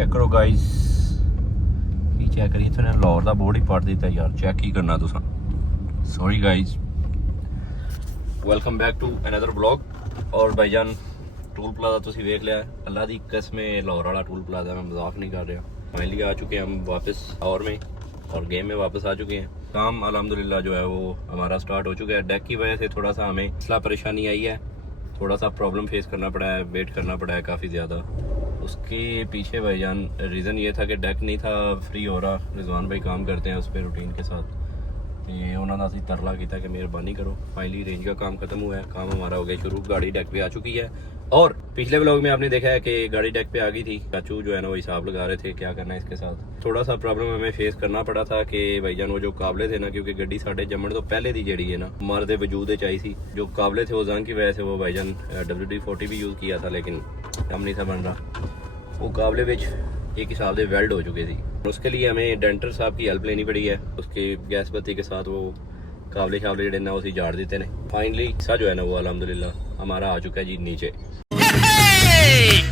Check करो guys की check करिए थे लाहौर का बोर्ड ही पढ़ दिता यार चेक ही करना तुसा sorry guys welcome back to another blog और भाईजान टूल प्लाजा तुसी देख लिया अल्लाह दी कसम लाहौर वाला टूल प्लाजा मैं मजाक नहीं कर रहा फाइनली आ चुके हैं हम वापस और में और गेम में वापस आ चुके हैं काम अल्हम्दुलिल्लाह जो है वो हमारा स्टार्ट हो चुका है डेक की वजह से थोड़ा सा हमें मसला परेशानी आई है थोड़ा सा प्रॉब्लम फेस करना पड़ा है वेट करना पड़ा है काफ़ी ज़्यादा उसके पीछे भाईजान रीज़न ये था कि डेक नहीं था फ्री हो रहा रिजवान भाई काम करते हैं उस पर रूटीन के साथ तो ये उन्होंने असी तरला किया कि मेहरबानी करो फाइनली रेंज का काम खत्म हुआ है काम हमारा हो गया शुरू गाड़ी डेक पे आ चुकी है और पिछले व्लॉग में आपने देखा है कि गाड़ी डेक पे आ गई थी चाचू जो है ना वो हिसाब लगा रहे थे क्या करना है इसके साथ थोड़ा सा प्रॉब्लम हमें फेस करना पड़ा था कि भाईजान वो जो काबले थे ना क्योंकि गड्डी साढ़े जमण तो पहले दी जड़ी है ना मारते वजूद चाहिए थी जो काबले थे वो जंग की वजह से वो भाईजान WD-40 भी यूज़ किया था लेकिन काम नहीं था बन रहा वो काबले विच एक हिसाब से वेल्ड हो चुके थी उसके लिए हमें डेंटर साहब की हेल्प लेनी पड़ी है उसके गैस बत्ती के साथ वो काबले शाबले जड़े ना उसी झाड़ देते हैं फाइनली सा जो है ना वो अल्हम्दुलिल्लाह हमारा आ चुका है जी नीचे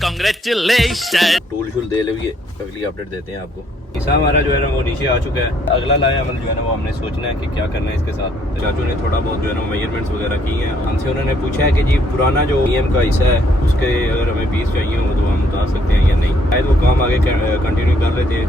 कांग्रेचुलेशन टूल शूल दे लिए अगली अपडेट देते हैं आपको हिस्सा हमारा जो है ना वो नीचे आ चुका है अगला लाया अमल जो है ना वो हमने सोचना है कि क्या करना है इसके साथ चाचू ने थोड़ा बहुत जो है ना मेजरमेंट्स वगैरह की हैं हमसे उन्होंने पूछा है कि जी पुराना जो EM का हिस्सा है उसके अगर हमें पीस चाहिए हो तो हम उतार सकते हैं या नहीं शायद वो काम आगे कंटिन्यू कर लेते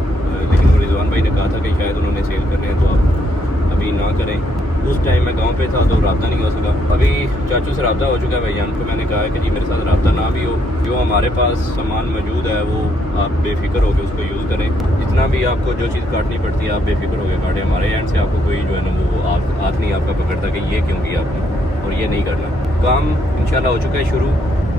लेकिन वो रिजवान भाई ने कहा था कि शायद उन्होंने सेल करने हैं तो आप अभी ना करें उस टाइम मैं गांव पे था तो रब्ता नहीं हो सका अभी चाचू से रब्ता हो चुका है भाईजान को मैंने कहा है कि जी मेरे साथ रब्ता ना भी हो जो हमारे पास सामान मौजूद है वो आप बेफिक्र होकर उसको यूज़ करें जितना भी आपको जो चीज़ काटनी पड़ती है आप बेफिक्र होकर काटें हमारे एंड से आपको कोई जो है ना वो हाथ नहीं आपका पकड़ता कि ये क्यों किया आपने और ये नहीं करना काम इंशाल्लाह हो चुका है शुरू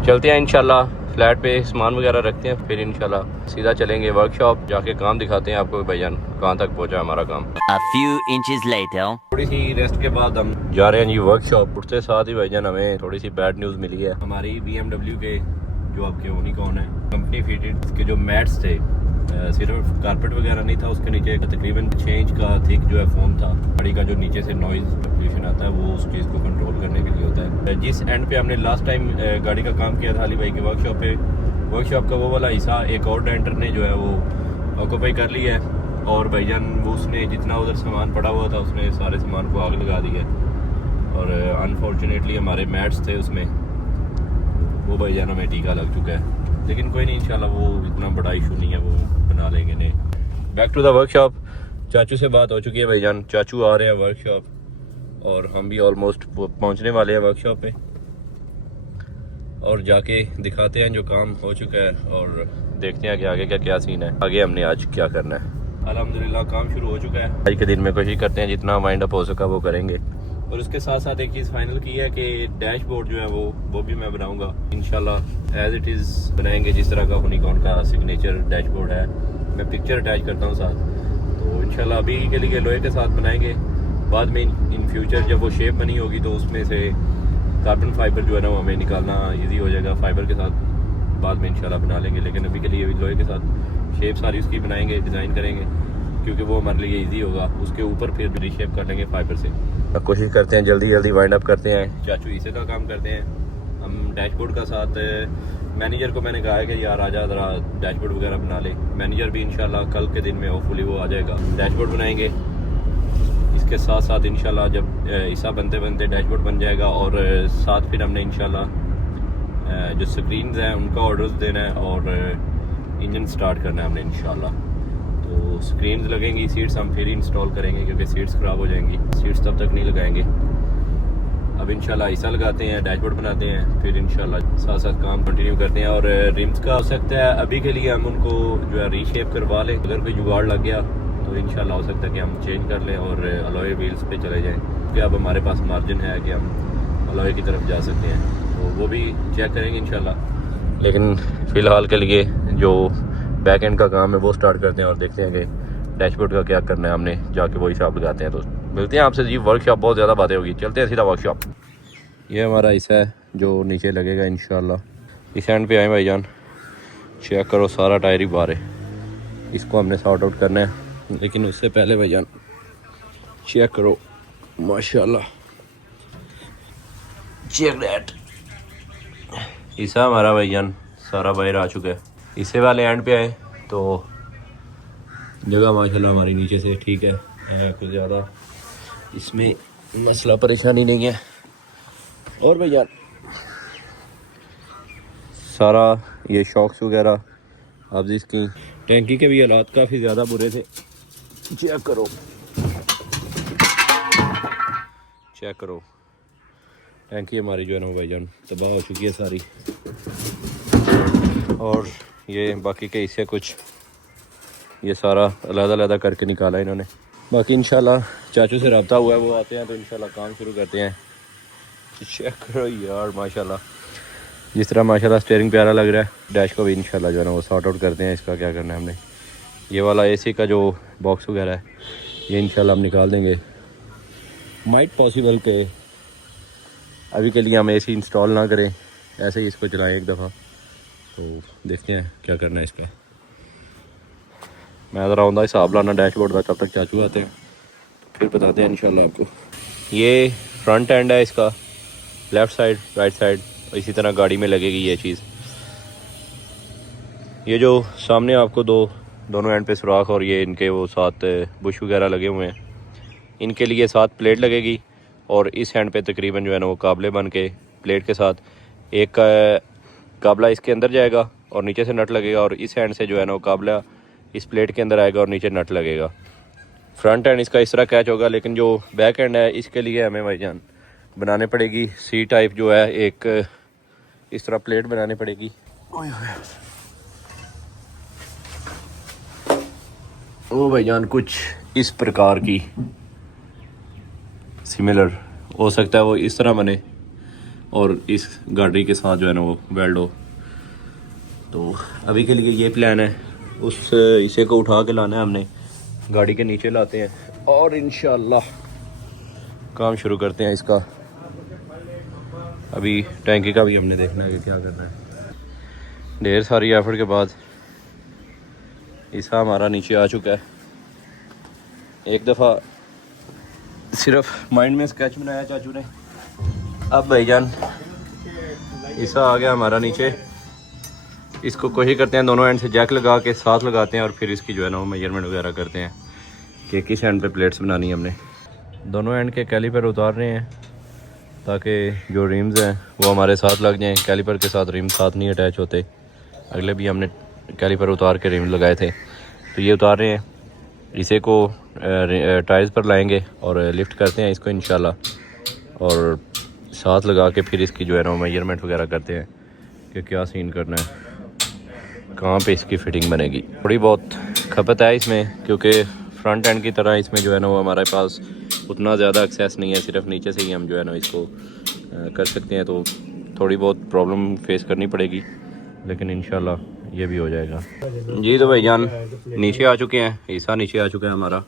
चलते हैं इंशाल्लाह फ्लैट पे सामान वगैरह रखते हैं फिर इंशाल्लाह सीधा चलेंगे वर्कशॉप जाके काम दिखाते हैं आपको भाईजान कहाँ तक पहुँचा हमारा काम A few inches later. थोड़ी सी रेस्ट के बाद हम जा रहे हैं जी वर्कशॉप उठते साथ ही भाईजान हमें थोड़ी सी बैड न्यूज़ मिली है हमारी BMW के जो आपके ओनी कौन है कंपनी फिटेड के जो मैट्स थे सिर्फ कारपेट वगैरह नहीं था उसके नीचे तकरीबन 6 इंच का थिक जो है फोम था गाड़ी का जो नीचे से नॉइज पोल्यूशन आता है वो उस चीज़ को कंट्रोल करने के लिए होता है जिस एंड पे हमने लास्ट टाइम गाड़ी का काम किया था अली भाई के वर्कशॉप पे वर्कशॉप का वो वाला हिस्सा एक और डेंटर ने जो है वो ऑक्यूपाई कर लिया है और भाईजान वो उसने जितना उधर सामान पड़ा हुआ था उसने सारे सामान को आग लगा दी है और अनफॉर्चुनेटली हमारे मैट्स थे उसमें वो भाईजान हमें टीका लग चुका है लेकिन कोई नहीं इंशाल्लाह वो इतना बड़ा इशू नहीं है वो बना लेंगे नहीं बैक टू द वर्कशॉप चाचू से बात हो चुकी है भाईजान चाचू आ रहे हैं वर्कशॉप और हम भी ऑलमोस्ट पहुंचने वाले हैं वर्कशॉप पे और जाके दिखाते हैं जो काम हो चुका है और देखते हैं कि आगे का क्या सीन है आगे हमने आज क्या करना है अल्हम्दुलिल्लाह काम शुरू हो चुका है आज के दिन में कोशिश करते हैं जितना माइंड अप हो सका वो करेंगे और उसके साथ साथ एक चीज़ फाइनल की है कि डैशबोर्ड जो है वो भी मैं बनाऊंगा इंशाल्लाह एज इट इज़ बनाएंगे जिस तरह का हनीकॉन का सिग्नेचर डैशबोर्ड है मैं पिक्चर अटैच करता हूँ साथ तो इंशाल्लाह अभी के लिए लोहे के साथ बनाएंगे बाद में इन फ्यूचर जब वो शेप बनी होगी तो उसमें से कार्बन फाइबर जो है ना वो हमें निकालना ईजी हो जाएगा फाइबर के साथ बाद में इंशाल्लाह बना लेंगे लेकिन अभी के लिए लोहे के साथ शेप सारी उसकी बनाएंगे डिज़ाइन करेंगे क्योंकि वो हमारे लिए इजी होगा उसके ऊपर फिर रीशेप कर लेंगे फाइबर से कोशिश करते हैं जल्दी जल्दी वाइंड अप करते हैं चाचू इसे का काम करते हैं हम डैशबोर्ड का साथ मैनेजर को मैंने कहा है कि यार आजा ज़रा डैशबोर्ड वगैरह बना ले मैनेजर भी इंशाल्लाह कल के दिन में होपफुली वो आ जाएगा डैशबोर्ड बनाएंगे इसके साथ साथ इंशाल्लाह जब ऐसा बनते बनते डैशबोर्ड बन जाएगा और साथ फिर हमने इंशाल्लाह जो स्क्रीन्स हैं उनका ऑर्डर्स देना है और इंजन स्टार्ट करना है हमने इंशाल्लाह तो स्क्रीन्स लगेंगी सीट्स हम फिर इंस्टॉल करेंगे क्योंकि सीट्स ख़राब हो जाएंगी सीट्स तब तक नहीं लगाएंगे अब इंशाल्लाह ऐसा लगाते हैं डैशबोर्ड बनाते हैं फिर इंशाल्लाह साथ साथ काम कंटिन्यू करते हैं और रिम्स का हो सकता है अभी के लिए हम उनको जो है रीशेप करवा लें अगर कोई जुगाड़ लग गया तो इंशाल्लाह हो सकता है कि हम चेंज कर लें और अलॉय व्हील्स पे चले जाएं क्योंकि अब हमारे पास मार्जिन है कि हम अलॉय की तरफ जा सकते हैं तो वो भी चेक करेंगे इंशाल्लाह लेकिन फ़िलहाल के लिए जो बैक एंड का काम है वो स्टार्ट करते हैं और देखते हैं कि डैशबोर्ड का क्या करना है हमने जाके वो हिसाब लगाते हैं तो मिलते हैं आपसे जी वर्कशॉप बहुत ज़्यादा बातें होगी चलते हैं सीधा वर्कशॉप ये हमारा हिस्सा है जो नीचे लगेगा इंशाल्लाह इस एंड पे आए भाईजान चेक करो सारा टायर ही बाहर है इसको हमने सॉर्ट आउट करना है लेकिन उससे पहले भाईजान चेक करो माशाल्लाह चेक दैट हिस्सा हमारा भाईजान सारा बाहर आ चुका है इसे वाले एंड पे आए तो जगह माशाल्लाह हमारी नीचे से ठीक है, कुछ ज़्यादा इसमें मसला परेशानी नहीं है। और भैया सारा ये शॉक्स वगैरह, अब इसकी टैंकी के भी हालात काफ़ी ज़्यादा बुरे थे। चेक करो, चेक करो, टैंकी हमारी जो है ना भाईजान तबाह हो चुकी है सारी। और ये बाकी के हिस्से कुछ ये सारा अलग-अलग करके निकाला इन्होंने। बाकी इंशाल्लाह चाचू से रब्ता हुआ है, वो आते हैं तो इंशाल्लाह काम शुरू करते हैं। चेक करो यार माशाल्लाह, जिस तरह माशाल्लाह स्टीयरिंग प्यारा लग रहा है। डैश को भी इंशाल्लाह जो है ना वो सॉर्ट आउट करते हैं। इसका क्या करना है हमने, ये वाला एसी का जो बॉक्स वगैरह है ये इंशाल्लाह हम निकाल देंगे। माइट पॉसिबल के अभी के लिए हम एसी इंस्टॉल ना करें, ऐसे ही इसको चलाएं एक दफ़ा, तो देखते हैं क्या करना है इसका। मैं ज़रा आउंदा हिसाब लाना डैशबोर्ड का, तब तक चाचू आते हैं फिर बताते हैं इंशाल्लाह आपको। ये फ्रंट एंड है इसका, लेफ़्ट साइड राइट साइड इसी तरह गाड़ी में लगेगी ये चीज़। ये जो सामने आपको दोनों एंड पे सुराख और ये इनके वो साथ बुश वगैरह लगे हुए हैं, इनके लिए साथ प्लेट लगेगी। और इस हैंड पे तकरीबन जो है ना वो काबले बन के प्लेट के साथ एक काबला इसके अंदर जाएगा और नीचे से नट लगेगा, और इस हैंड से जो है ना वो काबला इस प्लेट के अंदर आएगा और नीचे नट लगेगा। फ्रंट एंड इसका इस तरह कैच होगा, लेकिन जो बैक एंड है इसके लिए हमें भाईजान बनाने पड़ेगी सी टाइप जो है, एक इस तरह प्लेट बनानी पड़ेगी। ओ भाईजान कुछ इस प्रकार की सिमिलर हो सकता है, वो इस तरह बने और इस गाड़ी के साथ जो है ना वो वेल्ड हो। तो अभी के लिए ये प्लान है। उस इसे को उठा के लाना है हमने, गाड़ी के नीचे लाते हैं और इंशाल्लाह काम शुरू करते हैं इसका। अभी टैंकी का भी हमने देखना है कि क्या करना है। ढेर सारी एफर्ट के बाद ईसा हमारा नीचे आ चुका है। एक दफ़ा सिर्फ माइंड में स्केच बनाया चाचू ने, अब भाईजान ईसा आ गया हमारा नीचे। इसको कोशिश करते हैं दोनों एंड से जैक लगा के साथ लगाते हैं और फिर इसकी जो है ना वो मेजरमेंट वगैरह करते हैं कि किस एंड पे प्लेट्स बनानी है हमने। दोनों एंड के कैलिपर उतार रहे हैं ताकि जो रिम्स हैं वो हमारे साथ लग जाएं। कैलिपर के साथ रिम साथ नहीं अटैच होते। अगले भी हमने कैलिपर उतार के रिम लगाए थे, तो ये उतार रहे हैं। इसे को टायर्स पर लाएंगे और लिफ्ट करते हैं इसको इंशाल्लाह, और साथ लगा के फिर इसकी जो है ना मेजरमेंट वगैरह करते हैं कि क्या सीन करना है, कहाँ पे इसकी फ़िटिंग बनेगी। थोड़ी बहुत खपत है इसमें, क्योंकि फ्रंट एंड की तरह इसमें जो है ना वो हमारे पास उतना ज़्यादा एक्सेस नहीं है। सिर्फ नीचे से ही हम जो है ना इसको कर सकते हैं, तो थोड़ी बहुत प्रॉब्लम फेस करनी पड़ेगी, लेकिन इंशाल्लाह ये भी हो जाएगा। जी तो भाईजान नीचे आ चुके हैं, ईसा नीचे आ चुका है हमारा,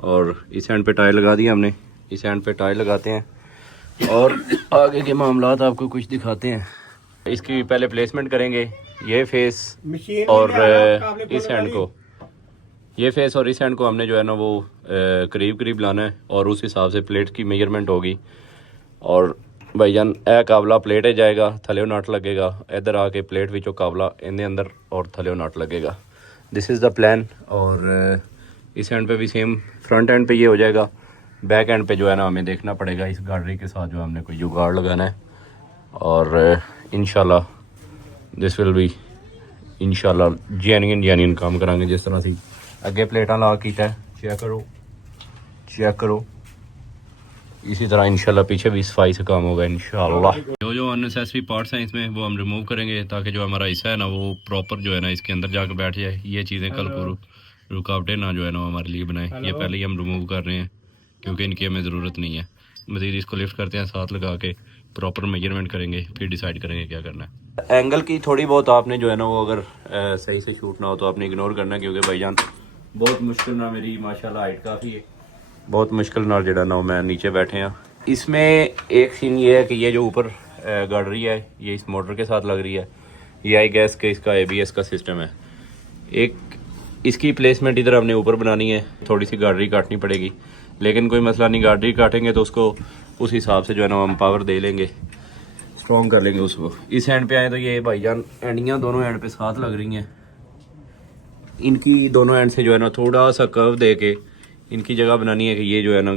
और इस हैंड पे टायर लगा दिया हमने। इस हैंड पे टायर लगाते हैं और आगे के मामलात आपको कुछ दिखाते हैं। इसकी पहले प्लेसमेंट करेंगे, ये फेस और इस हैंड को, ये फेस और इस हैंड को हमने जो है ना वो करीब करीब लाना है, और उस हिसाब से प्लेट की मेजरमेंट होगी। और भाईजान ए काबला प्लेट है जाएगा, थले नट लगेगा, इधर आके प्लेट विचों काबला इनके अंदर और थले नट लगेगा। This is the plan. और इस एंड पे भी सेम, फ्रंट एंड पे ये हो जाएगा, बैक एंड पे जो है ना हमें देखना पड़ेगा इस गाड़ी के साथ जो हमने कोई जुगाड़ लगाना है। और इंशाल्लाह दिस विल बी इंशाल्लाह जेन्युइन काम करांगे, जिस तरह से अगे प्लेटा ला कीता है। चेक करो, चेक करो, इसी तरह इंशाल्लाह पीछे भी सफाई से काम होगा इंशाल्लाह। जो अननेसेसरी पार्ट्स हैं इसमें वो हम रिमूव करेंगे, ताकि जो हमारा हिस्सा है ना वो प्रॉपर जो है ना इसके अंदर जाकर बैठ जाए। ये चीज़ें कल को रुकावटें ना जो है ना हमारे लिए बनाए, ये पहले ही हम रिमूव कर रहे हैं क्योंकि इनकी हमें ज़रूरत नहीं है। मज़ीद इसको लिफ्ट करते हैं, साथ लगा के प्रॉपर मेजरमेंट करेंगे, फिर डिसाइड करेंगे क्या करना है। एंगल की थोड़ी बहुत आपने जो है ना वो अगर सही से शूट ना हो तो आपने इग्नोर करना है, क्योंकि भाईजान बहुत मुश्किल ना, मेरी माशाल्लाह हाइट काफ़ी है, बहुत मुश्किल ना जड़ा ना मैं नीचे बैठे हैं। इसमें एक सीन ये है कि ये जो ऊपर गड़ रही है ये इस मोटर के साथ लग रही है, ये आई गैस के इसका ABS का सिस्टम है। एक इसकी प्लेसमेंट इधर हमने ऊपर बनानी है, थोड़ी सी गार्डरी काटनी पड़ेगी, लेकिन कोई मसला नहीं, गार्डरी काटेंगे तो उसको उस हिसाब से जो है ना हम पावर दे लेंगे, स्ट्रॉन्ग कर लेंगे उसको। इस हैंड पे आए तो ये भाईजान एंडियाँ दोनों हैंड पे साथ लग रही हैं, इनकी दोनों एंड से जो है ना थोड़ा सा कर्व दे के इनकी जगह बनानी है कि ये जो है ना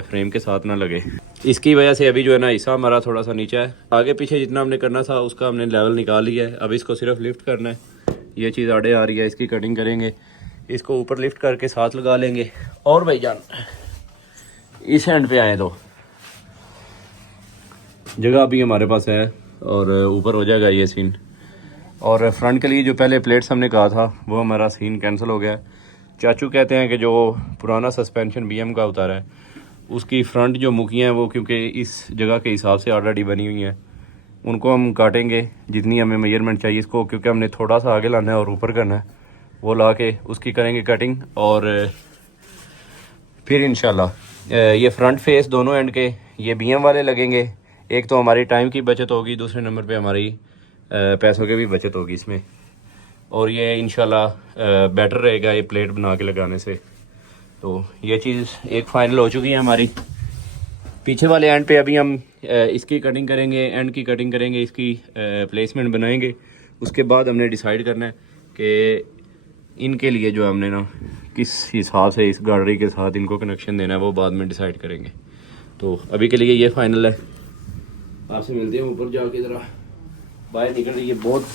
फ्रेम के साथ ना लगे। इसकी वजह से अभी जो है ना हिस्सा हमारा थोड़ा सा नीचा है। आगे पीछे जितना हमने करना था उसका हमने लेवल निकाल लिया है। अब इसको सिर्फ लिफ्ट करना है। ये चीज़ आड़े आ रही है, इसकी कटिंग करेंगे, इसको ऊपर लिफ्ट करके साथ लगा लेंगे। और भाईजान इस एंड पे आए तो जगह अभी हमारे पास है और ऊपर हो जाएगा ये सीन। और फ्रंट के लिए जो पहले प्लेट्स हमने कहा था वो हमारा सीन कैंसिल हो गया। चाचू कहते हैं कि जो पुराना सस्पेंशन बीएम का उतारा है उसकी फ्रंट जो मुखियाँ हैं वो क्योंकि इस जगह के हिसाब से ऑलरेडी बनी हुई हैं, उनको हम काटेंगे जितनी हमें मेजरमेंट चाहिए इसको, क्योंकि हमने थोड़ा सा आगे लाना है और ऊपर करना है, वो ला के उसकी करेंगे कटिंग। और फिर इंशाल्लाह ये फ्रंट फेस दोनों एंड के ये बीएम वाले लगेंगे। एक तो हमारी टाइम की बचत होगी, दूसरे नंबर पे हमारी पैसों की भी बचत होगी इसमें। और ये इंशाल्लाह बेटर रहेगा ये प्लेट बना के लगाने से। तो ये चीज़ एक फ़ाइनल हो चुकी है हमारी। पीछे वाले एंड पे अभी हम इसकी कटिंग करेंगे, एंड की कटिंग करेंगे, इसकी प्लेसमेंट बनाएंगे। उसके बाद हमने डिसाइड करना है कि इनके लिए जो हमने ना किस हिसाब से इस गाड़ी के साथ इनको कनेक्शन देना है वो बाद में डिसाइड करेंगे। तो अभी के लिए ये फ़ाइनल है। आपसे मिलते हैं ऊपर जाके, ज़रा बाहर निकल रही है, बहुत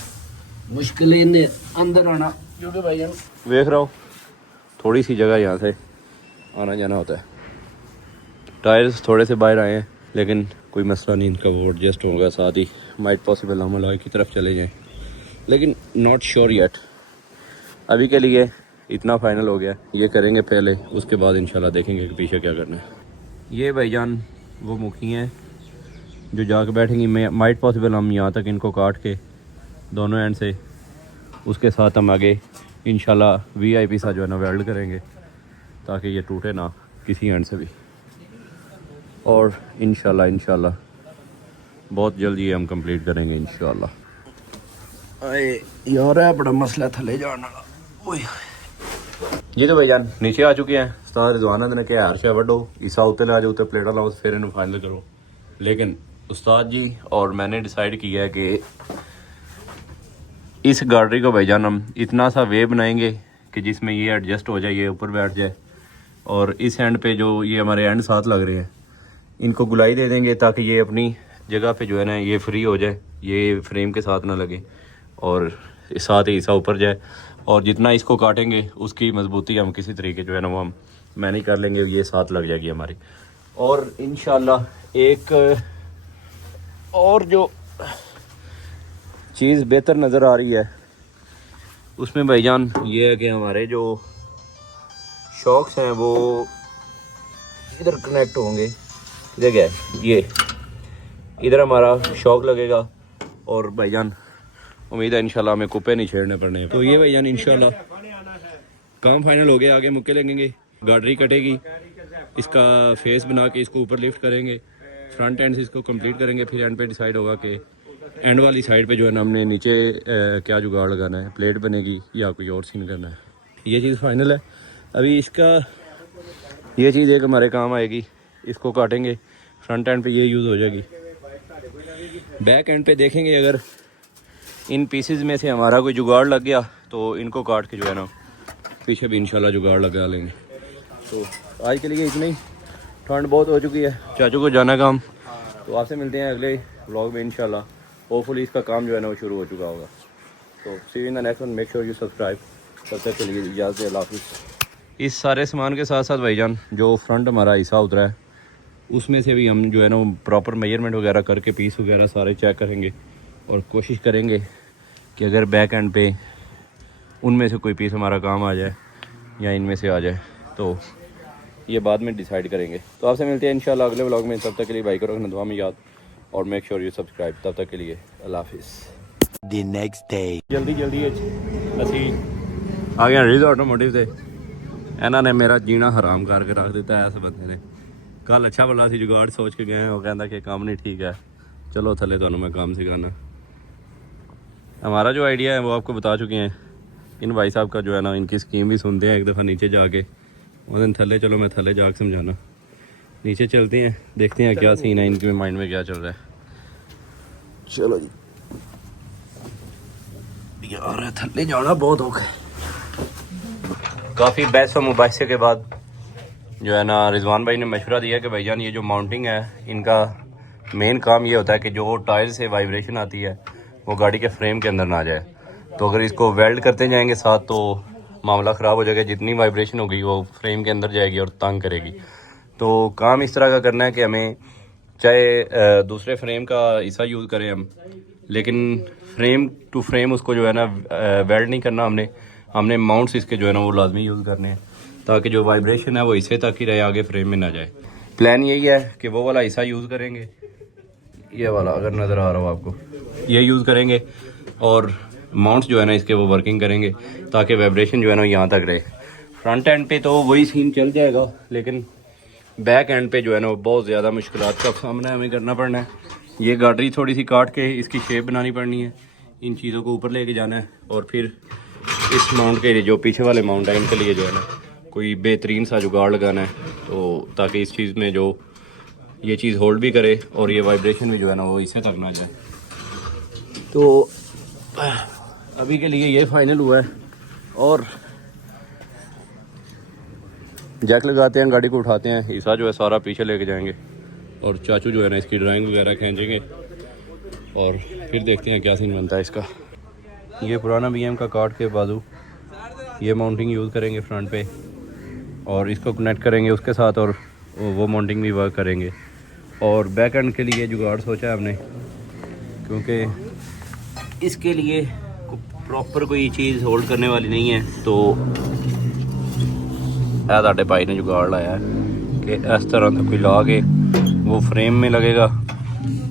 मुश्किल है इन्हें अंदर आना, क्योंकि भाई हम देख रहा हूँ थोड़ी सी जगह यहाँ से आना जाना होता है। टायर्स थोड़े से बाहर आए हैं लेकिन कोई मसला नहीं, इनका वो एडजस्ट होगा। साथ ही माइट पॉसिबल हम अलॉय की तरफ चले जाएं, लेकिन नॉट श्योर येट। अभी के लिए इतना फाइनल हो गया, ये करेंगे पहले, उसके बाद इंशाल्लाह देखेंगे कि पीछे क्या करना है। ये भाईजान वो मुखी हैं जो जाकर बैठेंगी। माइट पॉसिबल हम यहाँ तक इनको काट के दोनों एंड से उसके साथ हम आगे इंशाल्लाह वीआईपी सा जो है ना वेल्ड करेंगे ताकि ये टूटे ना किसी एंड से भी। और इंशाल्लाह बहुत जल्दी ये हम कंप्लीट करेंगे इंशाल्लाह। अरे यार है बड़ा मसला थले जाने वाला। जी तो भाईजान नीचे आ चुके हैं। उस्ताद रिजवान ने कहा हरशा वड्डो ईसा उत्ते ला जाओ, प्लेटा लाओ, फिर इन्हें फाइनल करो। लेकिन उस्ताद जी और मैंने डिसाइड किया है कि इस गाड़ी को भाईजान हम इतना सा वे बनाएंगे कि जिसमें ये एडजस्ट हो जाए, ये ऊपर बैठ जाए। और इस एंड पे जो ये हमारे एंड साथ लग रहे हैं इनको गुलाई दे देंगे ताकि ये अपनी जगह पे जो है ना ये फ्री हो जाए, ये फ्रेम के साथ ना लगे और साथ ही हिस्सा ऊपर जाए। और जितना इसको काटेंगे उसकी मजबूती हम किसी तरीके जो है ना वो हम मैनेज कर लेंगे, ये साथ लग जाएगी हमारी। और इंशाल्लाह एक और जो चीज़ बेहतर नज़र आ रही है उसमें भाईजान ये है कि हमारे जो शॉक्स हैं वो इधर कनेक्ट होंगे। इधर क्या है, ये इधर हमारा शॉक लगेगा। और भाईजान उम्मीद है इंशाल्लाह हमें कुप्पे नहीं छेड़ने पड़ने। तो ये भाईजान इंशाल्लाह काम फाइनल हो गया। आगे मुक्के लगेंगे, गाड़ी कटेगी, इसका फेस बना के इसको ऊपर लिफ्ट करेंगे, फ्रंट एंड से इसको कंप्लीट करेंगे। फिर एंड पे डिसाइड होगा कि एंड वाली साइड पे जो है ना हमने नीचे क्या जुगाड़ लगाना है, प्लेट बनेगी या कोई और सीन करना है। ये चीज़ फाइनल है। अभी इसका ये चीज़ एक हमारे काम आएगी, इसको काटेंगे, फ्रंट एंड पे ये यूज़ हो जाएगी। बैक एंड पे देखेंगे अगर इन पीसेस में से हमारा कोई जुगाड़ लग गया तो इनको काट के जो है ना पीछे भी इंशाल्लाह जुगाड़ लगा लेंगे। तो आज के लिए इतना ही, ठंड बहुत हो चुकी है, चाचू को जाना काम। तो आपसे मिलते हैं अगले व्लॉग में इंशाल्लाह। होपफुली इसका काम जो है ना वो शुरू हो चुका होगा। तो see you in the next one, make sure you subscribe. तब तक के लिए इजाज़त, अल्लाह हाफ़िज़। इस सारे सामान के साथ साथ भाईजान जो फ्रंट हमारा हिस्सा उतरा है उसमें से भी हम जो है ना वो प्रॉपर मेजरमेंट वगैरह करके पीस वगैरह सारे चेक करेंगे और कोशिश करेंगे कि अगर बैक एंड पे उनमें से कोई पीस हमारा काम आ जाए या इनमें से आ जाए तो ये बाद में डिसाइड करेंगे। तो आपसे मिलते हैं इंशाल्लाह अगले व्लॉग में। तब तक के लिए भाई को रखना दुआ में याद और मेक श्योर यू सब्सक्राइब। तब तक के लिए अल्लाह हाफिज़। The next day. जल्दी असी आ गए रिज ऑटोमोटिव से। इन्होंने मेरा जीना हराम करके रख दिता है। इस बंदे ने कल अच्छा भला सी जुगाड़ सोच के गए, वो कहता कि काम नहीं ठीक है, चलो थले तो मैं काम सिखाना। हमारा जो आइडिया है वो आपको बता चुके हैं। इन भाई साहब का जो है ना इनकी स्कीम भी सुनते हैं एक दफ़ा नीचे जाके, उस दिन थले चलो मैं थले जाके समझाना। नीचे चलते हैं, देखते हैं क्या सीन है, इनके माइंड में क्या चल रहा है। चलो जी यार थले जाना बहुत औखा है। काफ़ी बहस व मुबाहिसे के बाद जो है ना रिजवान भाई ने मशवरा दिया कि भाईजान ये जो माउंटिंग है इनका मेन काम ये होता है कि जो टायर से वाइब्रेशन आती है वो गाड़ी के फ्रेम के अंदर ना जाए। तो अगर इसको वेल्ड करते जाएंगे साथ तो मामला ख़राब हो जाएगा, जितनी वाइब्रेशन होगी वो फ्रेम के अंदर जाएगी और तंग करेगी। तो काम इस तरह का करना है कि हमें चाहे दूसरे फ्रेम का हिस्सा यूज़ करें हम, लेकिन फ्रेम टू फ्रेम उसको जो है ना वेल्ड नहीं करना। हमने माउंट्स इसके जो है ना वो लाजमी यूज़ करने हैं ताकि जो वाइब्रेशन है वो हिस्से तक ही रहे, आगे फ्रेम में ना जाए। प्लान यही है कि वो वाला हिस्सा यूज़ करेंगे, ये वाला अगर नज़र आ रहा हो आपको, ये यूज़ करेंगे और माउंट्स जो है ना इसके वो वर्किंग करेंगे ताकि वाइब्रेशन जो है ना यहाँ तक रहे। फ्रंट एंड पे तो वही सीन चल जाएगा, लेकिन बैक एंड पे जो है ना वो बहुत ज़्यादा मुश्किलात का सामना हमें करना पड़ना है। ये गाड़ी थोड़ी सी काट के इसकी शेप बनानी पड़नी है, इन चीज़ों को ऊपर लेके जाना है और फिर इस माउंट के लिए जो पीछे वाले माउंट है इनके लिए जो है ना कोई बेहतरीन सा जुगाड़ लगाना है, तो ताकि इस चीज़ में जो ये चीज़ होल्ड भी करे और ये वाइब्रेशन भी जो है ना वो इससे तक ना जाए। तो अभी के लिए ये फाइनल हुआ है और जैक लगाते हैं, गाड़ी को उठाते हैं, ईसा जो है सारा पीछे लेके जाएंगे और चाचू जो है ना इसकी ड्राइंग वगैरह खींचेंगे और फिर देखते हैं क्या सीन बनता है इसका। ये पुराना BM का काट के बाजू ये माउंटिंग यूज़ करेंगे फ्रंट पे और इसको कनेक्ट करेंगे उसके साथ और वो माउंटिंग भी वर्क करेंगे। और बैक एंड के लिए जुगाड़ सोचा है हमने, क्योंकि इसके लिए प्रॉपर कोई चीज़ होल्ड करने वाली नहीं है, तो साढ़े भाई ने जुगाड़ लाया है कि इस तरह का कोई ला के वो फ्रेम में लगेगा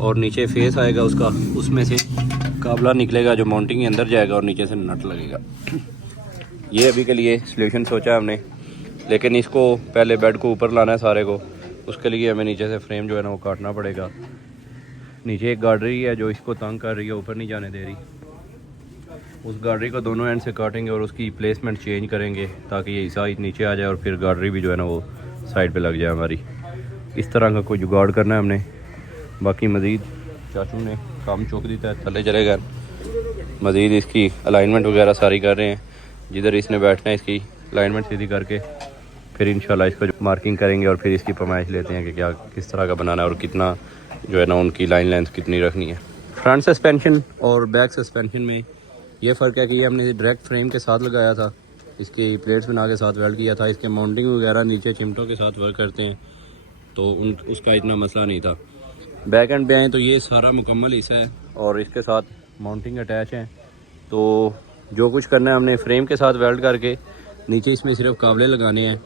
और नीचे फेस आएगा उसका, उसमें से काबला निकलेगा जो माउंटिंग के अंदर जाएगा और नीचे से नट लगेगा। ये अभी के लिए सॉल्यूशन सोचा है हमने, लेकिन इसको पहले बेड को ऊपर लाना है सारे को, उसके लिए हमें नीचे से फ्रेम जो है ना वो काटना पड़ेगा। नीचे एक गाड़ी है जो इसको तंग कर रही है, ऊपर नहीं जाने दे रही, उस गाड़ी को दोनों एंड से काटेंगे और उसकी प्लेसमेंट चेंज करेंगे ताकि ये हिस्सा नीचे आ जाए और फिर गाड़ी भी जो है ना वो साइड पे लग जाए हमारी। इस तरह का कोई जुगाड़ करना है हमने। बाकी मज़ीद चाचू ने काम चौक दिया है, थले चले गए, मज़ीद इसकी अलाइनमेंट वगैरह सारी कर रहे हैं, जिधर इसने बैठना है इसकी अलाइनमेंट सीधी करके फिर इंशाल्लाह इसको जो मार्किंग करेंगे और फिर इसकी पैमाइश लेते हैं कि क्या किस तरह का बनाना है और कितना जो है ना उनकी लाइन लेंथ कितनी रखनी है। फ्रंट सस्पेंशन और बैक सस्पेंशन में ये फ़र्क है कि ये हमने डायरेक्ट फ्रेम के साथ लगाया था, इसकी प्लेट्स बना के साथ वेल्ड किया था। इसके माउंटिंग वगैरह नीचे चिमटों के साथ वर्क करते हैं तो उसका इतना मसला नहीं था। बैक एंड पे आए तो ये सारा मुकम्मल हिस्सा है और इसके साथ माउंटिंग अटैच है, तो जो कुछ करना है हमने फ्रेम के साथ वेल्ड करके नीचे इसमें सिर्फ काबले लगाने हैं।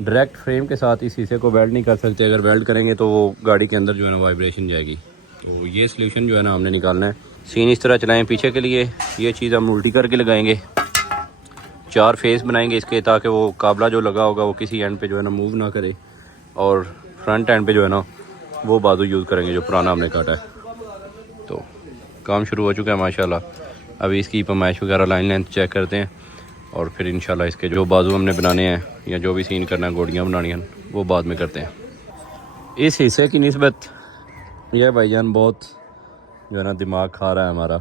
डायरेक्ट फ्रेम के साथ इस शीशे को वेल्ड नहीं कर सकते, अगर वेल्ड करेंगे तो वो गाड़ी के अंदर जो है ना वाइब्रेशन जाएगी। तो ये सॉल्यूशन जो है ना हमने निकालना है। सीन इस तरह चलाएं पीछे के लिए, ये चीज़ हम उल्टी करके लगाएंगे, 4 फेस बनाएंगे इसके ताकि वो काबला जो लगा होगा वो किसी एंड पे जो है ना मूव ना करे, और फ्रंट एंड पे जो है ना वो बाजू यूज़ करेंगे जो पुराना हमने काटा है। तो काम शुरू हो चुका है माशाल्लाह। अभी इसकी पैमाइश वगैरह लाइन लेंथ चेक करते हैं और फिर इंशाल्लाह इसके जो बाजू हमने बनाने हैं या जो भी सीन करना है, गोड़ियाँ बनानी हैं, वो बाद में करते हैं। इस हिस्से की निस्बत यह भाईजान बहुत जो है ना दिमाग खा रहा है हमारा,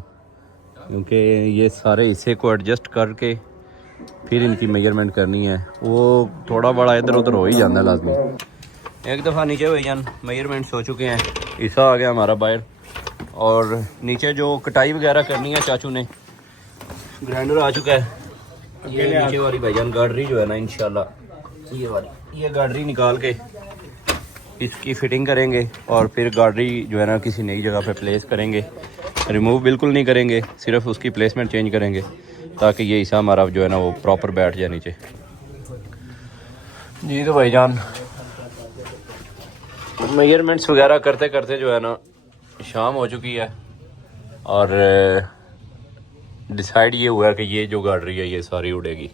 क्योंकि ये सारे हिस्से को एडजस्ट करके फिर इनकी मेजरमेंट करनी है। वो थोड़ा बड़ा इधर उधर हो ही जाता है लाजमी। एक दफ़ा नीचे भाईजान मेजरमेंट्स हो चुके हैं, हिस्सा आ गया हमारा बाहर, और नीचे जो कटाई वगैरह करनी है चाचू ने, ग्राइंडर आ चुका है। ये नीचे वाली भाईजान गाडरी जो है ना इंशाल्लाह ये वाली ये गाडरी निकाल के इसकी फिटिंग करेंगे और फिर गाडरी जो है ना किसी नई जगह पे प्लेस करेंगे। रिमूव बिल्कुल नहीं करेंगे, सिर्फ उसकी प्लेसमेंट चेंज करेंगे ताकि ये हिस्सा हमारा जो है ना वो प्रॉपर बैठ जाए नीचे। जी तो भाईजान मेजरमेंट्स वगैरह करते करते जो है ना शाम हो चुकी है और डिसाइड ये हुआ कि ये जो गाडरी है ये सारी उड़ेगी।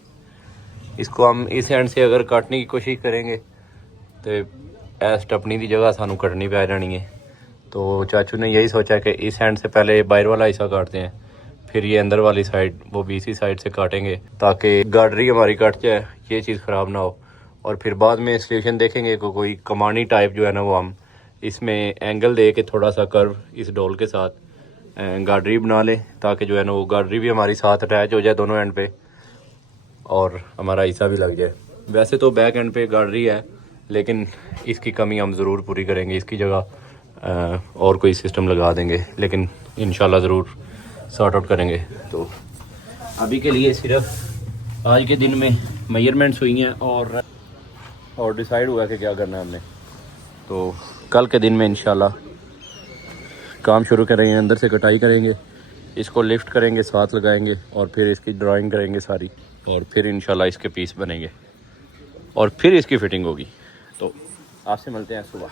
इसको हम इस एंड से अगर काटने की कोशिश करेंगे तो स्टपनी की जगह सानू कटनी पै जानी है। तो चाचू ने यही सोचा कि इस एंड से पहले बाहर वाला हिस्सा काटते हैं, फिर ये अंदर वाली साइड वो भी इसी साइड से काटेंगे ताकि गाडरी हमारी कट जाए, ये चीज़ ख़राब ना हो। और फिर बाद में सॉल्यूशन देखेंगे कि कोई कमानी टाइप जो है ना वो हम इसमें एंगल दे के थोड़ा सा कर्व इस डोल के साथ गाडरी बना लें ताकि जो है ना वो गाडरी भी हमारी साथ अटैच हो जाए दोनों एंड पे। और हमारा हिस्सा भी लग जाए। वैसे तो बैक एंड पे गाड़ी है, लेकिन इसकी कमी हम ज़रूर पूरी करेंगे। इसकी जगह और कोई सिस्टम लगा देंगे, लेकिन इंशाल्लाह ज़रूर सॉर्ट आउट करेंगे। तो अभी के लिए सिर्फ आज के दिन में मेजरमेंट्स हुई हैं और डिसाइड हुआ कि क्या करना है हमने। तो कल के दिन में इंशाल्लाह काम शुरू करेंगे, अंदर से कटाई करेंगे, इसको लिफ्ट करेंगे, साथ लगाएंगे और फिर इसकी ड्राइंग करेंगे सारी, और फिर इंशाल्लाह इसके पीस बनेंगे और फिर इसकी फ़िटिंग होगी। तो आपसे मिलते हैं सुबह।